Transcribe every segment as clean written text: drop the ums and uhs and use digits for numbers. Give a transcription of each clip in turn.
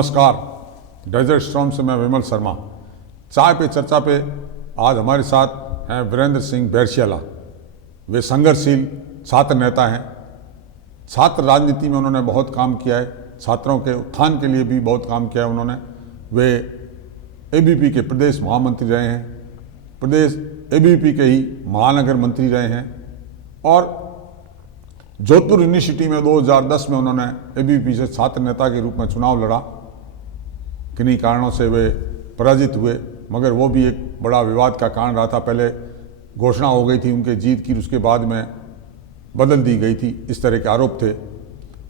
नमस्कार, desert storm से मैं विमल शर्मा। चाय पे चर्चा पे आज हमारे साथ हैं वीरेंद्र सिंह बैरशियाला। वे संघर्षशील छात्र नेता हैं। छात्र राजनीति में उन्होंने बहुत काम किया है, छात्रों के उत्थान के लिए भी बहुत काम किया है उन्होंने। वे एबीवीपी के प्रदेश महामंत्री रहे हैं, प्रदेश एबीवीपी के ही महानगर मंत्री रहे हैं और जोधपुर यूनिवर्सिटी में 2010 में उन्होंने एबीवीपी से छात्र नेता के रूप में चुनाव लड़ा। किन्हीं कारणों से वे पराजित हुए, मगर वो भी एक बड़ा विवाद का कारण रहा था। पहले घोषणा हो गई थी उनके जीत की, उसके बाद में बदल दी गई थी, इस तरह के आरोप थे।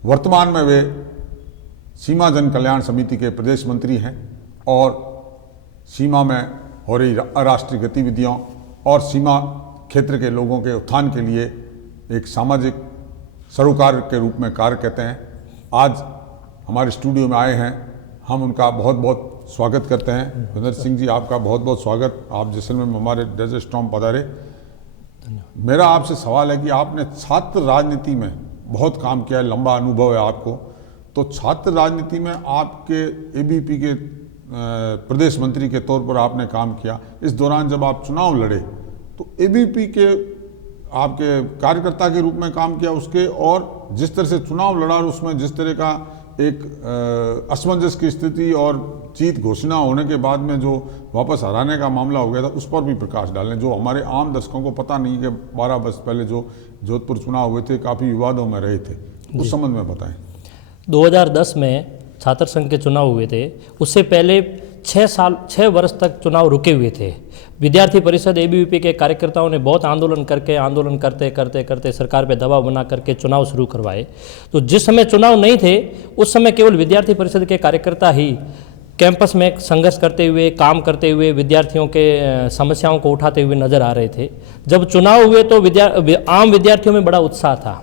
वर्तमान में वे सीमा जन कल्याण समिति के प्रदेश मंत्री हैं और सीमा में हो रही अराष्ट्रीय गतिविधियों और सीमा क्षेत्र के लोगों के उत्थान के लिए एक सामाजिक सरोकार के रूप में कार्य करते हैं। आज हमारे स्टूडियो में आए हैं, हम उनका बहुत बहुत स्वागत करते हैं। वीरेंद्र सिंह जी, आपका बहुत बहुत स्वागत। आप जैसलमेर में हमारे डेजर्ट स्टॉर्म पधारे। मेरा आपसे सवाल है कि आपने छात्र राजनीति में बहुत काम किया है, लंबा अनुभव है आपको, तो छात्र राजनीति में आपके एबीवीपी के प्रदेश मंत्री के तौर पर आपने काम किया। इस दौरान जब आप चुनाव लड़े तो एबीवीपी के आपके कार्यकर्ता के रूप में काम किया उसके, और जिस तरह से चुनाव लड़ा और उसमें जिस तरह का एक असमंजस की स्थिति और जीत घोषणा होने के बाद में जो वापस हराने का मामला हो गया था, उस पर भी प्रकाश डालें, जो हमारे आम दर्शकों को पता नहीं कि 12 वर्ष पहले जो जोधपुर चुनाव हुए थे काफ़ी विवादों में रहे थे, उस संबंध में बताएं। 2010 में छात्र संघ के चुनाव हुए थे। उससे पहले 6 वर्ष तक चुनाव रुके हुए थे। विद्यार्थी परिषद एबीवीपी के कार्यकर्ताओं ने बहुत आंदोलन करते सरकार पे दबाव बना करके चुनाव शुरू करवाए। तो जिस समय चुनाव नहीं थे उस समय केवल विद्यार्थी परिषद के कार्यकर्ता ही कैंपस में संघर्ष करते हुए, काम करते हुए, विद्यार्थियों के समस्याओं को उठाते हुए नजर आ रहे थे। जब चुनाव हुए तो आम विद्यार्थियों में बड़ा उत्साह था।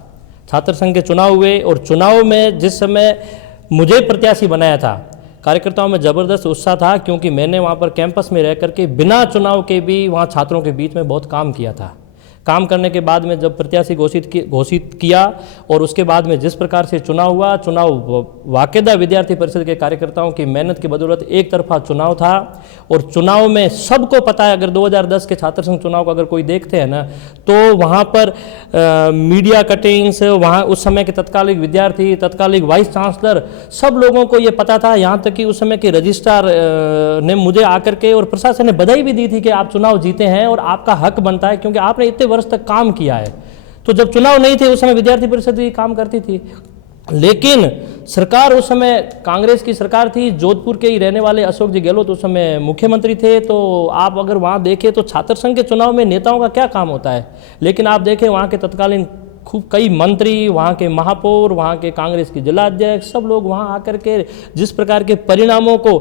छात्र संघ के चुनाव हुए और चुनाव में जिस समय मुझे प्रत्याशी बनाया था, कार्यकर्ताओं में ज़बरदस्त उत्साह था, क्योंकि मैंने वहाँ पर कैंपस में रह करके बिना चुनाव के भी वहाँ छात्रों के बीच में बहुत काम किया था। काम करने के बाद में जब प्रत्याशी घोषित किया और उसके बाद में जिस प्रकार से चुनाव हुआ, चुनाव वाक़दा विद्यार्थी परिषद के कार्यकर्ताओं की मेहनत की बदौलत एक तरफा चुनाव था। और चुनाव में सबको पता है, अगर 2010 के छात्र संघ चुनाव को अगर कोई देखते हैं ना, तो वहाँ पर मीडिया कटिंग्स, वहाँ उस समय के तत्कालिक विद्यार्थी, तत्कालिक वाइस चांसलर, सब लोगों को ये पता था। यहाँ तक कि उस समय के रजिस्ट्रार ने मुझे आकर के और प्रशासन ने बधाई भी दी थी कि आप चुनाव जीते हैं और आपका हक बनता है, क्योंकि आपने इतने वर्ष तक काम किया है। तो जब चुनाव नहीं थे उस समय विद्यार्थी परिषद ही काम करती थी। लेकिन सरकार उस समय कांग्रेस की सरकार थी, जोधपुर के ही रहने वाले अशोक जी गहलोत उस समय मुख्यमंत्री थे। तो आप अगर वहाँ देखें तो छात्र संघ के चुनाव में नेताओं का क्या काम होता है, लेकिन आप देखें वहाँ के तत्कालीन खूब कई मंत्री, वहाँ के महापौर, वहाँ के कांग्रेस के जिलाध्यक्ष, सब लोग वहाँ आकर के जिस प्रकार के परिणामों को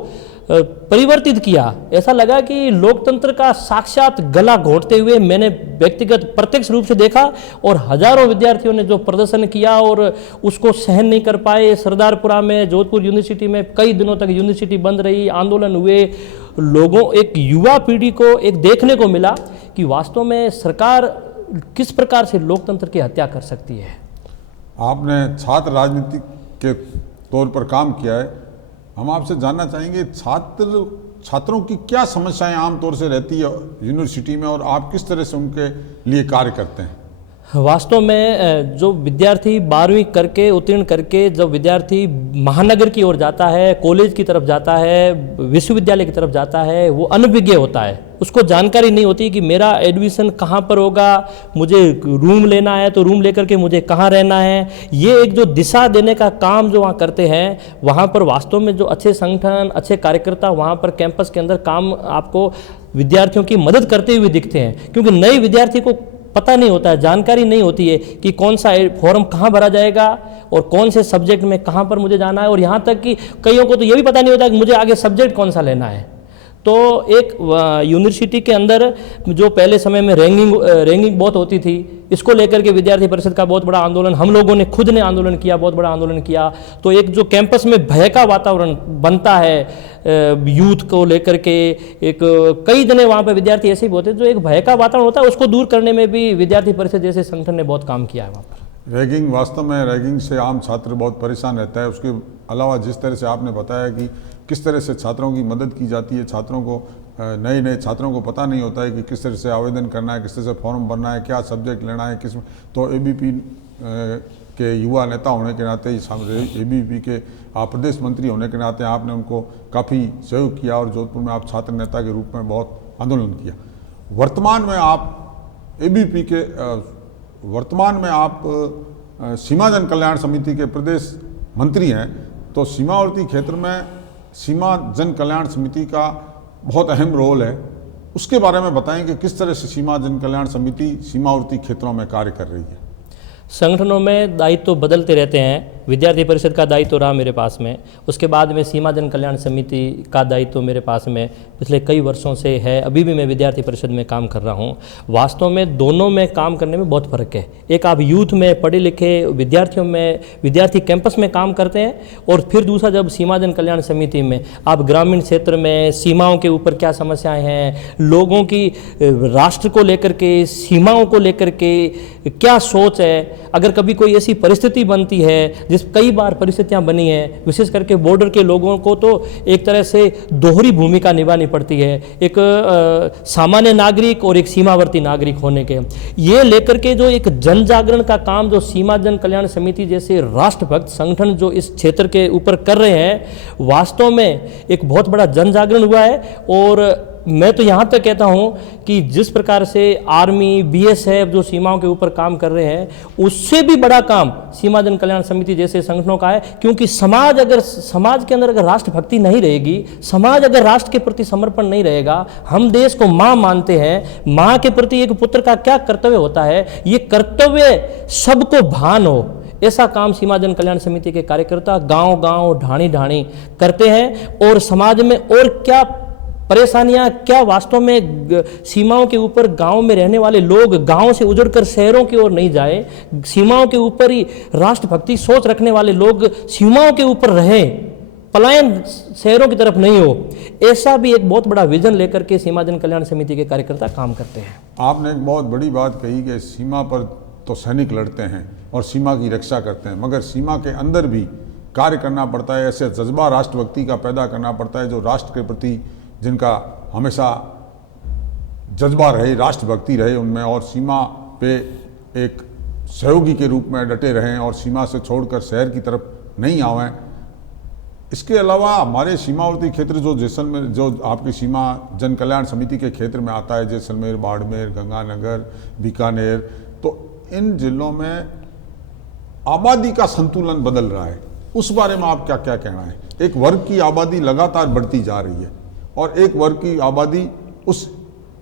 परिवर्तित किया, ऐसा लगा कि लोकतंत्र का साक्षात गला घोंटते हुए मैंने व्यक्तिगत प्रत्यक्ष रूप से देखा। और हजारों विद्यार्थियों ने जो प्रदर्शन किया और उसको सहन नहीं कर पाए। सरदारपुरा में, जोधपुर यूनिवर्सिटी में कई दिनों तक यूनिवर्सिटी बंद रही, आंदोलन हुए। लोगों, एक युवा पीढ़ी को एक देखने को मिला कि वास्तव में सरकार किस प्रकार से लोकतंत्र की हत्या कर सकती है। आपने छात्र राजनीति के तौर पर काम किया है, हम आपसे जानना चाहेंगे छात्रों की क्या समस्याएं आमतौर से रहती है यूनिवर्सिटी में और आप किस तरह से उनके लिए कार्य करते हैं। वास्तव में जो विद्यार्थी 12वीं करके उत्तीर्ण करके जब विद्यार्थी महानगर की ओर जाता है, कॉलेज की तरफ जाता है, विश्वविद्यालय की तरफ जाता है, वो अनभिज्ञ होता है। उसको जानकारी नहीं होती कि मेरा एडमिशन कहाँ पर होगा, मुझे रूम लेना है तो रूम लेकर के मुझे कहाँ रहना है। ये एक जो दिशा देने का काम जो वहाँ करते हैं, वहाँ पर वास्तव में जो अच्छे संगठन, अच्छे कार्यकर्ता वहाँ पर कैंपस के अंदर काम आपको विद्यार्थियों की मदद करते हुए दिखते हैं। क्योंकि नए विद्यार्थी को पता नहीं होता है, जानकारी नहीं होती है कि कौन सा फॉर्म कहाँ भरा जाएगा और कौन से सब्जेक्ट में कहाँ पर मुझे जाना है। और यहाँ तक कि कईयों को तो ये भी पता नहीं होता कि मुझे आगे सब्जेक्ट कौन सा लेना है। तो एक यूनिवर्सिटी के अंदर जो पहले समय में रैंकिंग बहुत होती थी, इसको लेकर के विद्यार्थी परिषद का बहुत बड़ा आंदोलन हम लोगों ने खुद ने आंदोलन किया, बहुत बड़ा आंदोलन किया। तो एक जो कैंपस में भय का वातावरण बनता है यूथ को लेकर के, एक कई जने वहाँ पर विद्यार्थी ऐसे भी होते हैं जो एक भय का वातावरण होता है, उसको दूर करने में भी विद्यार्थी परिषद जैसे संगठन ने बहुत काम किया है वहाँ पर। रैगिंग, वास्तव में रैगिंग से आम छात्र बहुत परेशान रहता है, उसके अलावा जिस तरह से आपने बताया कि किस तरह से छात्रों की मदद की जाती है, छात्रों को नए नए छात्रों को पता नहीं होता है कि किस तरह से आवेदन करना है, किस तरह से फॉर्म भरना है, क्या सब्जेक्ट लेना है, किस तो एबीपी के युवा नेता होने के नाते, एबीवीपी के आप प्रदेश मंत्री होने के नाते आपने उनको काफ़ी सहयोग किया और जोधपुर में आप छात्र नेता के रूप में बहुत आंदोलन किया। वर्तमान में आप एबीवीपी के वर्तमान में आप सीमा जन कल्याण समिति के प्रदेश मंत्री हैं, तो सीमावर्ती क्षेत्र में सीमा जन कल्याण समिति का बहुत अहम रोल है, उसके बारे में बताएं कि किस तरह से सीमा जन कल्याण समिति सीमावर्ती क्षेत्रों में कार्य कर रही है। संगठनों में दायित्व तो बदलते रहते हैं। विद्यार्थी परिषद का दायित्व रहा मेरे पास में, उसके बाद में सीमा जन कल्याण समिति का दायित्व मेरे पास में पिछले कई वर्षों से है। अभी भी मैं विद्यार्थी परिषद में काम कर रहा हूँ। वास्तव में दोनों में काम करने में बहुत फ़र्क है। एक आप यूथ में पढ़े लिखे विद्यार्थियों में विद्यार्थी कैंपस में काम करते हैं, और फिर दूसरा जब सीमा जन कल्याण समिति में आप ग्रामीण क्षेत्र में सीमाओं के ऊपर क्या समस्याएँ हैं, लोगों की राष्ट्र को लेकर के, सीमाओं को लेकर के क्या सोच है, अगर कभी कोई ऐसी परिस्थिति बनती है, जिस कई बार परिस्थितियां बनी हैं, विशेष करके बॉर्डर के लोगों को तो एक तरह से दोहरी भूमिका निभानी पड़ती है, एक सामान्य नागरिक और एक सीमावर्ती नागरिक होने के, ये लेकर के जो एक जन जागरण का काम जो सीमा जन कल्याण समिति जैसे राष्ट्रभक्त संगठन जो इस क्षेत्र के ऊपर कर रहे हैं, वास्तव में एक बहुत बड़ा जन जागरण हुआ है। और मैं तो यहाँ तक कहता हूँ कि जिस प्रकार से आर्मी, बीएसएफ जो सीमाओं के ऊपर काम कर रहे हैं, उससे भी बड़ा काम सीमा जन कल्याण समिति जैसे संगठनों का है। क्योंकि समाज के अंदर अगर राष्ट्रभक्ति नहीं रहेगी, समाज अगर राष्ट्र के प्रति समर्पण नहीं रहेगा, हम देश को माँ मानते हैं, माँ के प्रति एक पुत्र का क्या कर्तव्य होता है, ये कर्तव्य सबको भान हो, ऐसा काम सीमा जन कल्याण समिति के कार्यकर्ता गांव गांव, ढाणी ढाणी करते हैं। और समाज में और क्या परेशानियां, क्या वास्तव में सीमाओं के ऊपर गांव में रहने वाले लोग गांव से उजड़कर शहरों की ओर नहीं जाए, सीमाओं के ऊपर ही राष्ट्रभक्ति सोच रखने वाले लोग सीमाओं के ऊपर रहें, पलायन शहरों की तरफ नहीं हो, ऐसा भी एक बहुत बड़ा विजन लेकर के सीमा जन कल्याण समिति के कार्यकर्ता काम करते हैं। आपने एक बहुत बड़ी बात कही कि सीमा पर तो सैनिक लड़ते हैं और सीमा की रक्षा करते हैं, मगर सीमा के अंदर भी कार्य करना पड़ता है। ऐसे जज्बा राष्ट्रभक्ति का पैदा करना पड़ता है जो राष्ट्र के प्रति जिनका हमेशा जज्बा रहे, राष्ट्रभक्ति रहे उनमें, और सीमा पे एक सहयोगी के रूप में डटे रहें और सीमा से छोड़कर शहर की तरफ नहीं आवें। इसके अलावा हमारे सीमावर्ती क्षेत्र जो जैसलमेर, जो आपकी सीमा जन कल्याण समिति के क्षेत्र में आता है, जैसलमेर, बाड़मेर, गंगानगर, बीकानेर, तो इन जिलों में आबादी का संतुलन बदल रहा है। उस बारे में आप क्या क्या कहना है? एक वर्ग की आबादी लगातार बढ़ती जा रही है और एक वर्ग की आबादी उस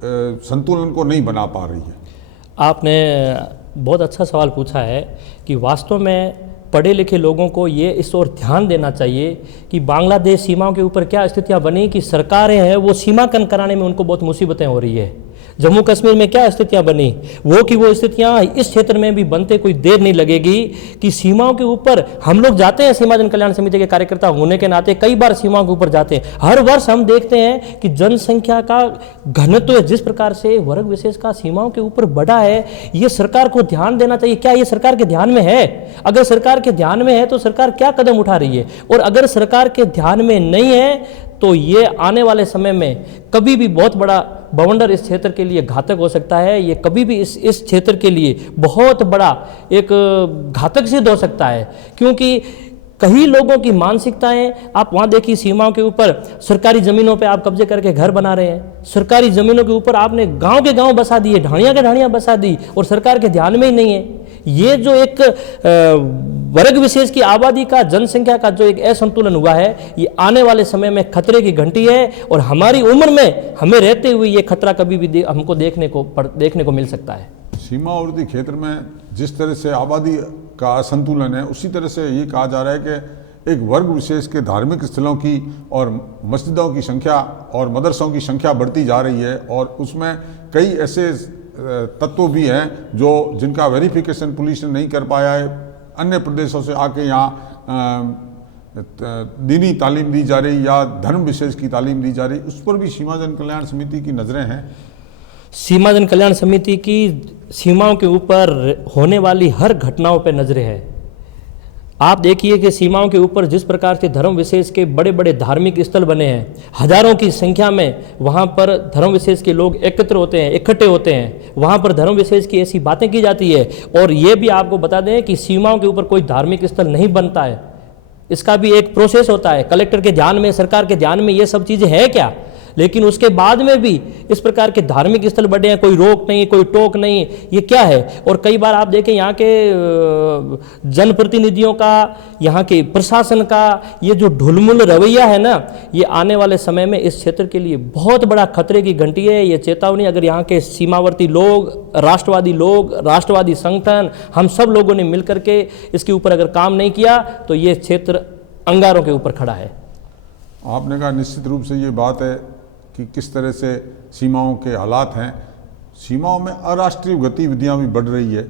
संतुलन को नहीं बना पा रही है। आपने बहुत अच्छा सवाल पूछा है कि वास्तव में पढ़े लिखे लोगों को ये इस ओर ध्यान देना चाहिए कि बांग्लादेश सीमाओं के ऊपर क्या स्थितियां बनी कि सरकारें हैं वो सीमांकन कराने में उनको बहुत मुसीबतें हो रही है। जम्मू कश्मीर में क्या स्थितियां बनी, वो स्थितियां इस क्षेत्र में भी बनते कोई देर नहीं लगेगी कि सीमाओं के ऊपर हम लोग जाते हैं, सीमा जन कल्याण समिति के कार्यकर्ता होने के नाते कई बार सीमाओं के ऊपर जाते हैं। हर वर्ष हम देखते हैं कि जनसंख्या का घनत्व जिस प्रकार से वर्ग विशेष का सीमाओं के ऊपर बढ़ा है, ये सरकार को ध्यान देना चाहिए। क्या ये सरकार के ध्यान में है? अगर सरकार के ध्यान में है तो सरकार क्या कदम उठा रही है, और अगर सरकार के ध्यान में नहीं है तो ये आने वाले समय में कभी भी बहुत बड़ा बवंडर इस क्षेत्र के लिए घातक हो सकता है। ये कभी भी इस क्षेत्र के लिए बहुत बड़ा एक घातक सिद्ध हो सकता है, क्योंकि कई लोगों की मानसिकताएं, आप वहाँ देखिए सीमाओं के ऊपर सरकारी ज़मीनों पे आप कब्जे करके घर बना रहे हैं, सरकारी ज़मीनों के ऊपर आपने गांव के गांव बसा दिए, ढाणियाँ के ढाणियाँ बसा दी, और सरकार के ध्यान में ही नहीं है। ये जो एक वर्ग विशेष की आबादी का, जनसंख्या का जो एक असंतुलन हुआ है, ये आने वाले समय में खतरे की घंटी है, और हमारी उम्र में हमें रहते हुए ये खतरा कभी भी हमको देखने को मिल सकता है। सीमावर्ती क्षेत्र में जिस तरह से आबादी का असंतुलन है, उसी तरह से ये कहा जा रहा है कि एक वर्ग विशेष के धार्मिक स्थलों की और मस्जिदों की संख्या और मदरसों की संख्या बढ़ती जा रही है, और उसमें कई ऐसे तत्व भी हैं जो जिनका वेरिफिकेशन पुलिस ने नहीं कर पाया है। अन्य प्रदेशों से आके यहाँ दीनी तालीम दी जा रही या धर्म विशेष की तालीम दी जा रही, उस पर भी सीमा जन कल्याण समिति की नज़रें हैं। सीमा जन कल्याण समिति की सीमाओं के ऊपर होने वाली हर घटनाओं पर नजरें हैं। आप देखिए कि सीमाओं के ऊपर जिस प्रकार से धर्म विशेष के बड़े बड़े धार्मिक स्थल बने हैं, हजारों की संख्या में वहाँ पर धर्म विशेष के लोग एकत्र होते हैं, इकट्ठे होते हैं, वहाँ पर धर्म विशेष की ऐसी बातें की जाती है। और ये भी आपको बता दें कि सीमाओं के ऊपर कोई धार्मिक स्थल नहीं बनता है, इसका भी एक प्रोसेस होता है। कलेक्टर के ध्यान में, सरकार के ध्यान में ये सब चीज़ें हैं क्या, लेकिन उसके बाद में भी इस प्रकार के धार्मिक स्थल बढ़े हैं, कोई रोक नहीं, कोई टोक नहीं, ये क्या है। और कई बार आप देखें यहाँ के जनप्रतिनिधियों का, यहाँ के प्रशासन का ये जो ढुलमुल रवैया है ना, ये आने वाले समय में इस क्षेत्र के लिए बहुत बड़ा खतरे की घंटी है। ये चेतावनी अगर यहाँ के सीमावर्ती लोग, राष्ट्रवादी संगठन, हम सब लोगों ने मिलकर के इसके ऊपर अगर काम नहीं किया तो ये क्षेत्र अंगारों के ऊपर खड़ा है। आपने कहा निश्चित रूप से ये बात है कि किस तरह से सीमाओं के हालात हैं। सीमाओं में अराष्ट्रीय गतिविधियां भी बढ़ रही है।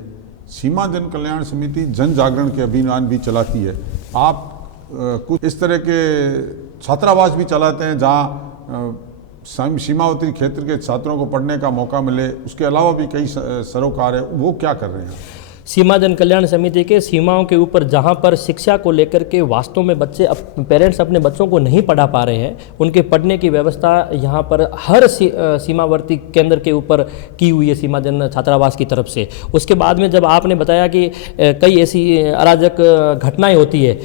सीमा जन कल्याण समिति जन जागरण के अभियान भी चलाती है। आप कुछ इस तरह के छात्रावास भी चलाते हैं जहां सीमावर्ती क्षेत्र के छात्रों को पढ़ने का मौका मिले। उसके अलावा भी कई सरोकार है, वो क्या कर रहे हैं? सीमा जन कल्याण समिति के सीमाओं के ऊपर जहां पर शिक्षा को लेकर के वास्तव में बच्चे पेरेंट्स अपने बच्चों को नहीं पढ़ा पा रहे हैं, उनके पढ़ने की व्यवस्था यहां पर हर सीमावर्ती केंद्र के ऊपर की हुई है सीमा जन छात्रावास की तरफ से। उसके बाद में जब आपने बताया कि कई ऐसी अराजक घटनाएं होती है,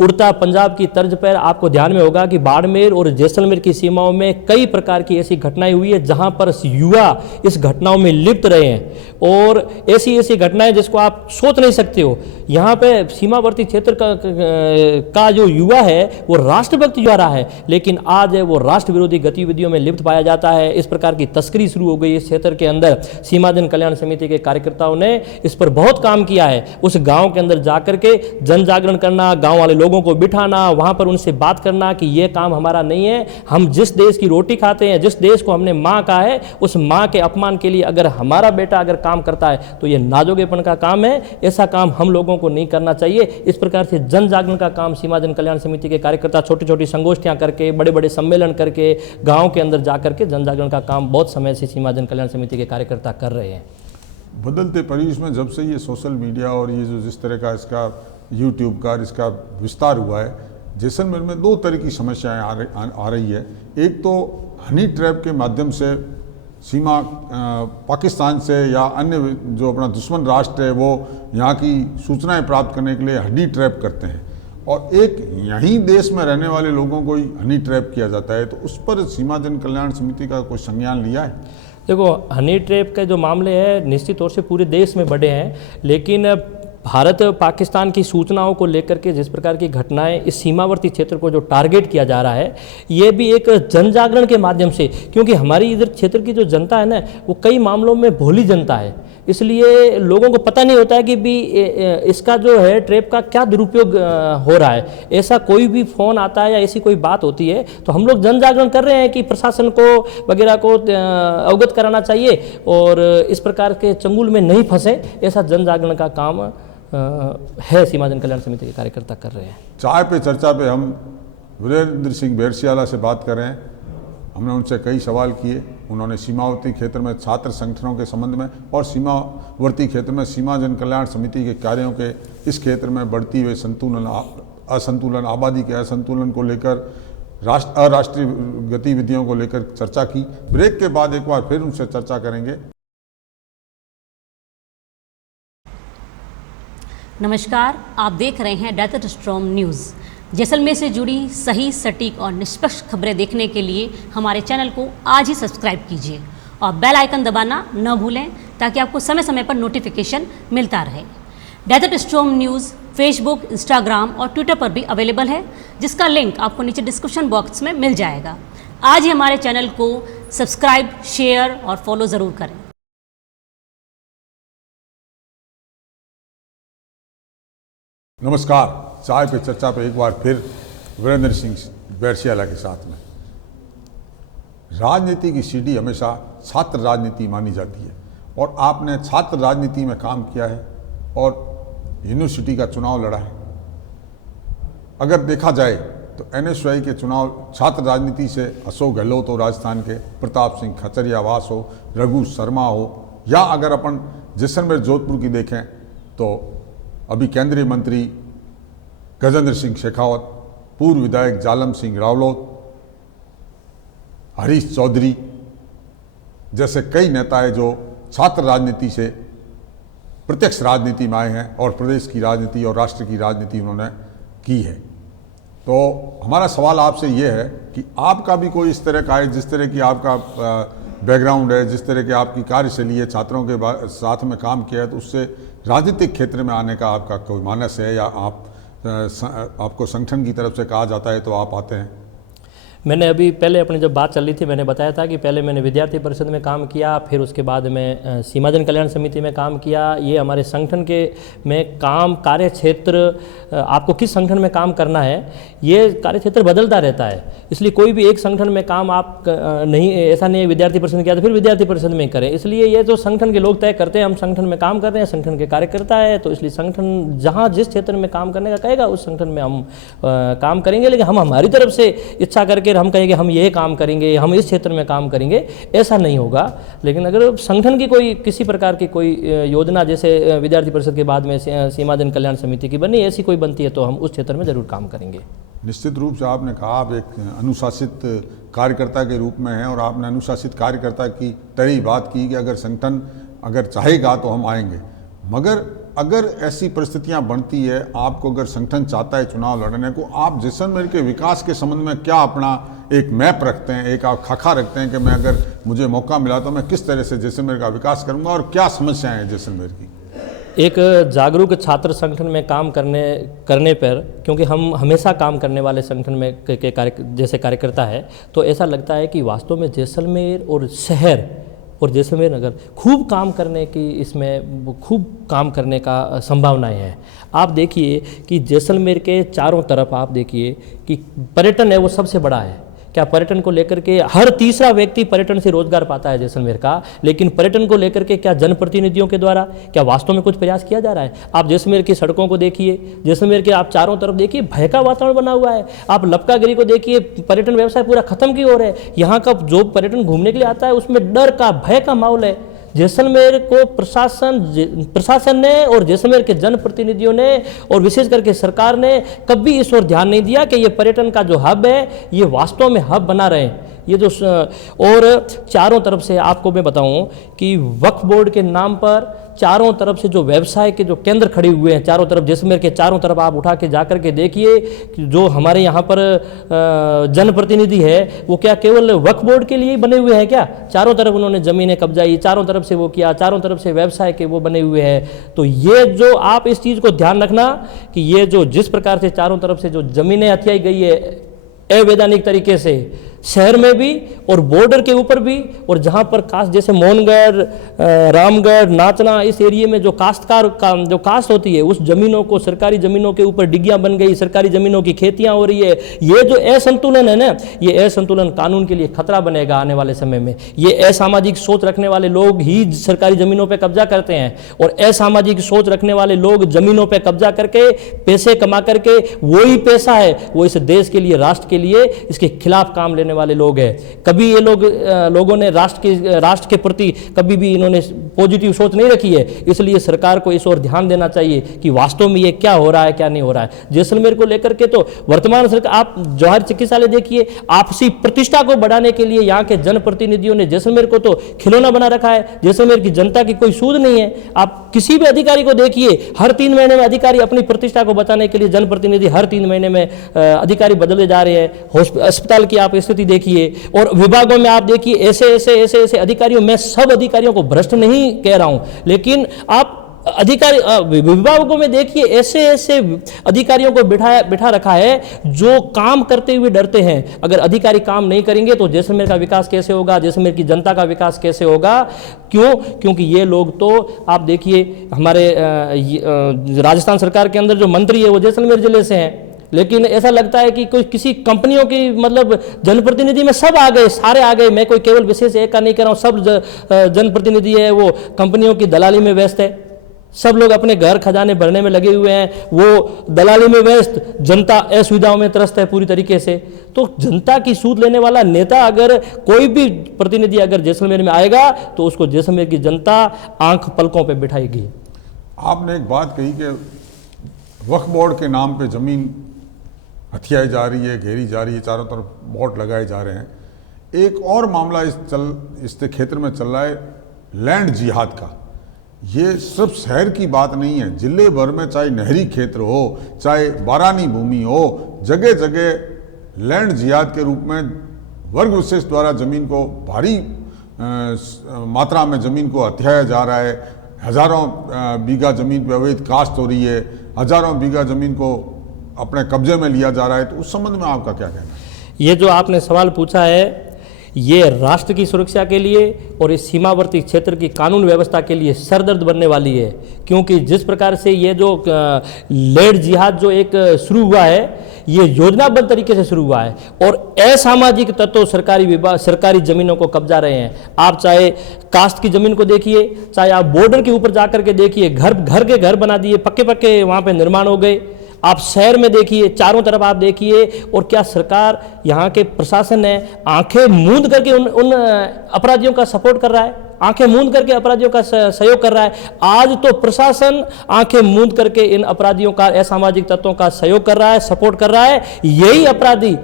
उड़ता पंजाब की तर्ज पर आपको ध्यान में होगा कि बाड़मेर और जैसलमेर की सीमाओं में कई प्रकार की ऐसी घटनाएं हुई है जहां पर युवा इस घटनाओं में लिप्त रहे हैं। और ऐसी घटनाएं जिसको आप सोच नहीं सकते हो। यहाँ पे सीमावर्ती क्षेत्र का जो युवा है वो राष्ट्रभक्त युवा रहा है, लेकिन आज वो राष्ट्र विरोधी गतिविधियों में लिप्त पाया जाता है। इस प्रकार की तस्करी शुरू हो गई इस क्षेत्र के अंदर। सीमा जन कल्याण समिति के कार्यकर्ताओं ने इस पर बहुत काम किया है। उस गाँव के अंदर जाकर के जन जागरण करना, गांव वाले लोगों को बिठाना, वहां पर उनसे बात करना कि ये काम हमारा नहीं है। हम जिस देश की रोटी खाते हैं, जिस देश को हमने माँ कहा है, उस माँ के अपमान के लिए अगर हमारा बेटा अगर काम करता है तो ये नाजोगेपन का काम है। ऐसा काम हम लोगों को नहीं करना चाहिए। इस प्रकार से जन जागरण का काम सीमा जन कल्याण समिति के कार्यकर्ता छोटी छोटी संगोष्ठियां करके, बड़े बड़े सम्मेलन करके, गाँव के अंदर जाकर के जन जागरण का काम बहुत समय से सीमा जन कल्याण समिति के कार्यकर्ता कर रहे हैं। बदलते परिवेश में जब से ये सोशल मीडिया और ये जो जिस तरह का इसका यूट्यूब का इसका विस्तार हुआ है, जैसलमेर में दो तरह की समस्याएं आ रही है। एक तो हनी ट्रैप के माध्यम से सीमा पाकिस्तान से या अन्य जो अपना दुश्मन राष्ट्र है वो यहाँ की सूचनाएं प्राप्त करने के लिए हनी ट्रैप करते हैं, और एक यहीं देश में रहने वाले लोगों को ही हनी ट्रैप किया जाता है। तो उस पर सीमा जन कल्याण समिति का कोई संज्ञान लिया है? देखो, हनी ट्रैप के जो मामले हैं निश्चित तौर से पूरे देश में बढ़े हैं, लेकिन भारत पाकिस्तान की सूचनाओं को लेकर के जिस प्रकार की घटनाएं इस सीमावर्ती क्षेत्र को जो टारगेट किया जा रहा है, ये भी एक जन जागरण के माध्यम से, क्योंकि हमारी इधर क्षेत्र की जो जनता है ना वो कई मामलों में भोली जनता है, इसलिए लोगों को पता नहीं होता है कि भी इसका जो है ट्रैप का क्या दुरुपयोग हो रहा है। ऐसा कोई भी फ़ोन आता है या ऐसी कोई बात होती है तो हम लोग जन जागरण कर रहे हैं कि प्रशासन को वगैरह को अवगत कराना चाहिए और इस प्रकार के चंगुल में नहीं फंसे। ऐसा जन जागरण का काम है सीमा जन कल्याण समिति के कार्यकर्ता कर रहे हैं। चाय पे चर्चा पे हम वीरेंद्र सिंह बैरसियाला से बात कर रहे हैं। हमने उनसे कई सवाल किए। उन्होंने सीमावर्ती क्षेत्र में छात्र संगठनों के संबंध में और सीमावर्ती क्षेत्र में सीमा जन कल्याण समिति के कार्यों के इस क्षेत्र में बढ़ती हुई असंतुलन, आबादी के असंतुलन को लेकर अराष्ट्रीय गतिविधियों को लेकर चर्चा की। ब्रेक के बाद एक बार फिर उनसे चर्चा करेंगे। नमस्कार, आप देख रहे हैं डेजर्ट स्टॉर्म न्यूज़। जैसलमेर से जुड़ी सही, सटीक और निष्पक्ष खबरें देखने के लिए हमारे चैनल को आज ही सब्सक्राइब कीजिए और बेल आइकन दबाना न भूलें ताकि आपको समय समय पर नोटिफिकेशन मिलता रहे। Desert Storm News Facebook, Instagram और ट्विटर पर भी अवेलेबल है, जिसका लिंक आपको नीचे डिस्क्रिप्शन बॉक्स में मिल जाएगा। आज ही हमारे चैनल को सब्सक्राइब, शेयर और फॉलो ज़रूर करें। नमस्कार, चाय पे चर्चा पे एक बार फिर वीरेंद्र सिंह बैरसियाला के साथ में। राजनीति की सीढ़ी हमेशा छात्र राजनीति मानी जाती है और आपने छात्र राजनीति में काम किया है और यूनिवर्सिटी का चुनाव लड़ा है। अगर देखा जाए तो NSY के चुनाव छात्र राजनीति से अशोक गहलोत हो राजस्थान के, प्रताप सिंह खचरियावास हो, रघु शर्मा हो, या अगर अपन जैसलमेर जोधपुर की देखें तो अभी केंद्रीय मंत्री गजेंद्र सिंह शेखावत, पूर्व विधायक जालम सिंह रावलोत, हरीश चौधरी जैसे कई नेता हैं जो छात्र राजनीति से प्रत्यक्ष राजनीति में आए हैं और प्रदेश की राजनीति और राष्ट्र की राजनीति उन्होंने की है। तो हमारा सवाल आपसे ये है कि आपका भी कोई इस तरह का है, जिस तरह की आपका बैकग्राउंड है, जिस तरह की आपकी कार्यशैली है, छात्रों के साथ में काम किया है, तो उससे राजनीतिक क्षेत्र में आने का आपका कोई मानस है या आपको संगठन की तरफ से कहा जाता है तो आप आते हैं? मैंने अभी पहले अपनी जब बात चल रही थी मैंने बताया था कि पहले मैंने विद्यार्थी परिषद में काम किया, फिर उसके बाद मैं सीमा जन कल्याण समिति में काम किया। ये हमारे संगठन के में काम कार्य क्षेत्र, आपको किस संगठन में काम करना है ये कार्य क्षेत्र बदलता रहता है, इसलिए कोई भी एक संगठन में काम आप नहीं, ऐसा नहीं है विद्यार्थी परिषद में किया तो फिर विद्यार्थी परिषद में करें। इसलिए ये जो संगठन के लोग तय करते हैं, हम संगठन में काम कर रहे हैं, संगठन के कार्यकर्ता है, तो इसलिए संगठन जहाँ जिस क्षेत्र में काम करने का कहेगा उस संगठन में हम काम करेंगे। लेकिन हम हमारी तरफ से इच्छा करके हम कहेंगे हम ये काम करेंगे, हम इस क्षेत्र में काम करेंगे, ऐसा नहीं होगा। लेकिन अगर संगठन की कोई किसी प्रकार की कोई योजना जैसे विद्यार्थी परिषद के बाद में सीमा जन कल्याण समिति की बनी, ऐसी कोई बनती है तो हम उस क्षेत्र में जरूर काम करेंगे। निश्चित रूप से आपने कहा आप एक अनुशासित कार्यकर्ता के रूप में हैं और आपने अनुशासित कार्यकर्ता की तरह बात की कि अगर संगठन अगर चाहेगा तो हम आएंगे, मगर अगर ऐसी परिस्थितियां बनती है, आपको अगर संगठन चाहता है चुनाव लड़ने को, आप जैसलमेर के विकास के संबंध में क्या अपना एक मैप रखते हैं, एक आप खाका रखते हैं कि मैं अगर मुझे मौका मिला तो मैं किस तरह से जैसलमेर का विकास करूंगा और क्या समस्याएं हैं जैसलमेर की? एक जागरूक छात्र संगठन में काम करने पर, क्योंकि हम हमेशा काम करने वाले संगठन में के जैसे कार्यकर्ता है, तो ऐसा लगता है कि वास्तव में जैसलमेर और शहर और जैसलमेर नगर खूब काम करने की, इसमें खूब काम करने का संभावनाएं हैं। आप देखिए कि जैसलमेर के चारों तरफ आप देखिए कि पर्यटन है वो सबसे बड़ा है। क्या पर्यटन को लेकर के हर तीसरा व्यक्ति पर्यटन से रोजगार पाता है जैसलमेर का, लेकिन पर्यटन को लेकर के क्या जनप्रतिनिधियों के द्वारा क्या वास्तव में कुछ प्रयास किया जा रहा है? आप जैसलमेर की सड़कों को देखिए, जैसलमेर के आप चारों तरफ देखिए भय का वातावरण बना हुआ है। आप लपकागिरी को देखिए, पर्यटन व्यवसाय पूरा खत्म की ओर है। यहाँ का जो पर्यटन घूमने के लिए आता है उसमें डर का, भय का माहौल है। जैसलमेर को प्रशासन ने और जैसलमेर के जनप्रतिनिधियों ने और विशेष करके सरकार ने कभी इस ओर ध्यान नहीं दिया कि ये पर्यटन का जो हब है ये वास्तव में हब बना रहे। ये जो और चारों तरफ से आपको मैं बताऊं कि वक्फ बोर्ड के नाम पर चारों तरफ से जो व्यवसाय के जो केंद्र खड़े हुए हैं, चारों तरफ जैसलमेर के चारों तरफ आप उठा के जाकर के देखिए कि जो हमारे यहाँ पर जनप्रतिनिधि है वो क्या केवल वक्फ बोर्ड के लिए ही बने हुए हैं क्या? चारों तरफ उन्होंने जमीनें कब्जाई, चारों तरफ से वो किया, चारों तरफ से व्यवसाय के वो बने हुए हैं। तो ये जो आप इस चीज़ को ध्यान रखना कि ये जो जिस प्रकार से चारों तरफ से जो जमीनें हथियाई गई है अवैधानिक तरीके से, शहर में भी और बॉर्डर के ऊपर भी, और जहाँ पर कास्ट जैसे मोहनगढ़, रामगढ़, नाचना, इस एरिया में जो काश्तकार का जो कास्ट होती है उस जमीनों को, सरकारी जमीनों के ऊपर डिग्गियाँ बन गई, सरकारी जमीनों की खेतियाँ हो रही है। ये जो असंतुलन है ना, ये असंतुलन कानून के लिए खतरा बनेगा आने वाले समय में। ये असामाजिक सोच रखने वाले लोग ही सरकारी जमीनों पर कब्जा करते हैं और असामाजिक सोच रखने वाले लोग जमीनों पर कब्जा करके पैसे कमा करके, वही पैसा है वो इस देश के लिए, राष्ट्र के लिए इसके खिलाफ काम लेने वाले लोग हैं। कभी ये लोगों ने राष्ट्र के प्रति कभी भी इन्होंने पॉजिटिव सोच नहीं रखी है। इसलिए सरकार को इस ओर ध्यान देना चाहिए कि वास्तव में ये क्या हो रहा है, क्या नहीं हो रहा है। जैसलमेर को लेकर के तो वर्तमान सरकार, आप जवाहर चिकित्सालय देखिए, आपसी प्रतिष्ठा को बढ़ाने के लिए यहाँ के जनप्रतिनिधियों ने जैसलमेर को तो खिलौना बना रखा है। जैसलमेर की जनता की कोई सूध नहीं है। आप किसी भी अधिकारी को देखिए, हर 3 महीने में अधिकारी अपनी प्रतिष्ठा को बचाने के लिए जनप्रतिनिधि हर 3 महीने में अधिकारी बदले जा रहे हैं। अस्पताल की आप स्थिति देखिए और विभागों में आप देखिए, ऐसे अधिकारियों, मैं सब अधिकारियों को भ्रष्ट नहीं कह रहा हूं, लेकिन आप अधिकारी विभागों में देखिए ऐसे अधिकारियों को बिठा रखा है जो काम करते हुए डरते हैं। अगर अधिकारी काम नहीं करेंगे तो जैसलमेर का विकास कैसे होगा, जैसलमेर की जनता का विकास कैसे होगा? क्यों? क्योंकि ये लोग तो आप देखिए, हमारे राजस्थान सरकार के अंदर जो मंत्री है वो जैसलमेर जिले से हैं, लेकिन ऐसा लगता है कि कोई किसी कंपनियों की, मतलब जनप्रतिनिधि में सब आ गए, सारे आ गए। मैं कोई केवल विशेष एक का नहीं कह रहा हूँ, सब जनप्रतिनिधि है वो कंपनियों की दलाली में व्यस्त है। सब लोग अपने घर खजाने भरने में लगे हुए हैं, वो दलाली में व्यस्त, जनता असुविधाओं में त्रस्त है पूरी तरीके से। तो जनता की सूद लेने वाला नेता, अगर कोई भी प्रतिनिधि अगर जैसलमेर में आएगा तो उसको जैसलमेर की जनता आंख पलकों पर बिठाएगी। आपने एक बात कही कि वक्फ बोर्ड के नाम पे ज़मीन हथियाई जा रही है, घेरी जा रही है, चारों तरफ बोर्ड लगाए जा रहे हैं। एक और मामला इस क्षेत्र में चल रहा है लैंड जिहाद का। ये सिर्फ शहर की बात नहीं है, जिले भर में चाहे नहरी क्षेत्र हो, चाहे बारानी भूमि हो, जगह जगह लैंड जिहाद के रूप में वर्ग विशेष द्वारा ज़मीन को भारी मात्रा में ज़मीन को हथियाया जा रहा है। हज़ारों बीघा ज़मीन पे अवैध काश्त हो रही है, हज़ारों बीघा ज़मीन को अपने कब्जे में लिया जा रहा है। तो उस संबंध में आपका क्या कहना है? ये जो आपने सवाल पूछा है, ये राष्ट्र की सुरक्षा के लिए और इस सीमावर्ती क्षेत्र की कानून व्यवस्था के लिए सरदर्द बनने वाली है। क्योंकि जिस प्रकार से ये जो लैंड जिहाद जो एक शुरू हुआ है, ये योजनाबद्ध तरीके से शुरू हुआ है और असामाजिक तत्व सरकारी ज़मीनों को कब्जा रहे हैं। आप चाहे कास्ट की ज़मीन को देखिए, चाहे आप बॉर्डर के ऊपर जाकर के देखिए, घर के घर बना दिए, पक्के वहाँ पे निर्माण हो गए। आप शहर में देखिए, चारों तरफ आप देखिए, और क्या सरकार, यहाँ के प्रशासन है, आंखें मूंद करके उन अपराधियों का सपोर्ट कर रहा है, आंखें मूंद करके अपराधियों का सहयोग कर रहा है। आज तो प्रशासन आंखें मूंद करके इन अपराधियों का, असामाजिक तत्वों का सहयोग कर रहा है, सपोर्ट कर रहा है। यही अपराधी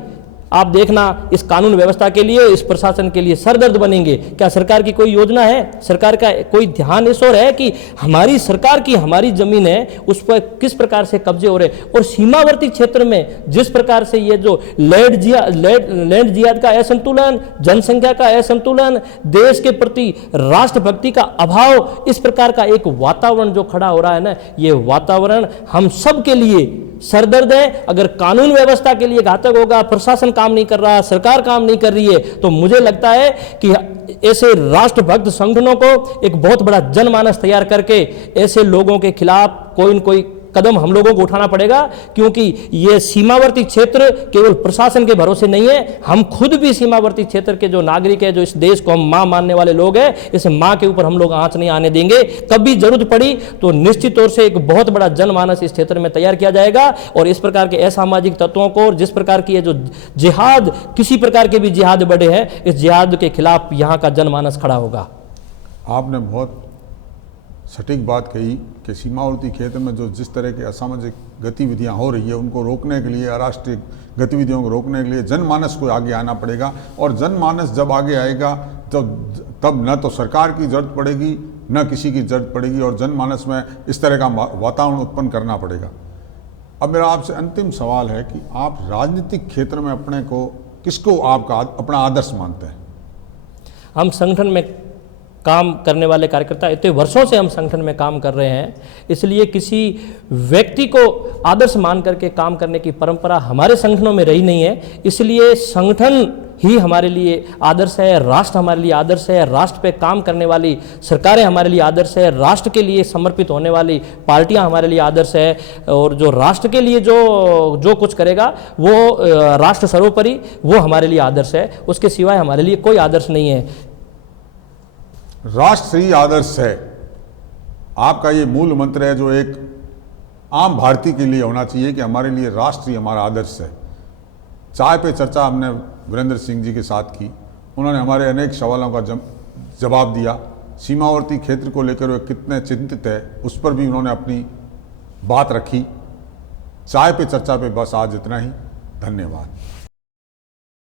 आप देखना इस कानून व्यवस्था के लिए, इस प्रशासन के लिए सरदर्द बनेंगे। क्या सरकार की कोई योजना है, सरकार का कोई ध्यान इस ओर है कि हमारी सरकार की हमारी जमीन है, उस पर किस प्रकार से कब्जे हो रहे, और सीमावर्ती क्षेत्र में जिस प्रकार से ये जो लैंड जिहाद का असंतुलन, जनसंख्या का असंतुलन, देश के प्रति राष्ट्रभक्ति का अभाव, इस प्रकार का एक वातावरण जो खड़ा हो रहा है ना, ये वातावरण हम सब के लिए सरदर्द है। अगर कानून व्यवस्था के लिए घातक होगा, प्रशासन काम नहीं कर रहा, सरकार काम नहीं कर रही है, तो मुझे लगता है कि ऐसे राष्ट्रभक्त संगठनों को एक बहुत बड़ा जनमानस तैयार करके ऐसे लोगों के खिलाफ कोई न कोई कदम हम लोगों को उठाना पड़ेगा। क्योंकि ये सीमावर्ती क्षेत्र केवल प्रशासन के भरोसे नहीं है, हम खुद भी सीमावर्ती क्षेत्र के जो नागरिक है, जो इस देश को हम मां मानने वाले लोग हैं, इस मां के ऊपर हम लोग आंच नहीं आने देंगे। कभी जरूरत पड़ी तो निश्चित तौर से एक बहुत बड़ा जनमानस इस क्षेत्र में तैयार किया जाएगा और इस प्रकार के असामाजिक तत्वों को, और जिस प्रकार की ये जो जिहाद, किसी प्रकार के भी जिहाद बढ़े हैं, इस जिहाद के खिलाफ यहाँ का जनमानस खड़ा होगा। आपने बहुत सटीक बात कही कि सीमावर्ती क्षेत्र में जो जिस तरह की असामाजिक गतिविधियां हो रही है, उनको रोकने के लिए, अराष्ट्रीय गतिविधियों को रोकने के लिए जनमानस को आगे आना पड़ेगा। और जनमानस जब आगे आएगा तब न तो सरकार की जरूरत पड़ेगी, न किसी की जरूरत पड़ेगी, और जनमानस में इस तरह का वातावरण उत्पन्न करना पड़ेगा। अब मेरा आपसे अंतिम सवाल है कि आप राजनीतिक क्षेत्र में अपने को किसको आपका अपना आदर्श मानते हैं? हम संगठन में काम करने वाले कार्यकर्ता, इतने वर्षों से हम संगठन में काम कर रहे हैं, इसलिए किसी व्यक्ति को आदर्श मान करके काम करने की परंपरा हमारे संगठनों में रही नहीं है। इसलिए संगठन ही हमारे लिए आदर्श है, राष्ट्र हमारे लिए आदर्श है, राष्ट्र पे काम करने वाली सरकारें हमारे लिए आदर्श है, राष्ट्र के लिए समर्पित होने वाली पार्टियां हमारे लिए आदर्श है, और जो राष्ट्र के लिए जो कुछ करेगा वो राष्ट्र सर्वोपरि, वो हमारे लिए आदर्श है। उसके सिवाय हमारे लिए कोई आदर्श नहीं है। राष्ट्र ही आदर्श है, आपका ये मूल मंत्र है जो एक आम भारतीय के लिए होना चाहिए कि हमारे लिए राष्ट्र ही हमारा आदर्श है। चाय पे चर्चा हमने वीरेंद्र सिंह जी के साथ की, उन्होंने हमारे अनेक सवालों का जवाब दिया। सीमावर्ती क्षेत्र को लेकर वे कितने चिंतित है उस पर भी उन्होंने अपनी बात रखी। चाय पे चर्चा पे बस आज इतना ही। धन्यवाद।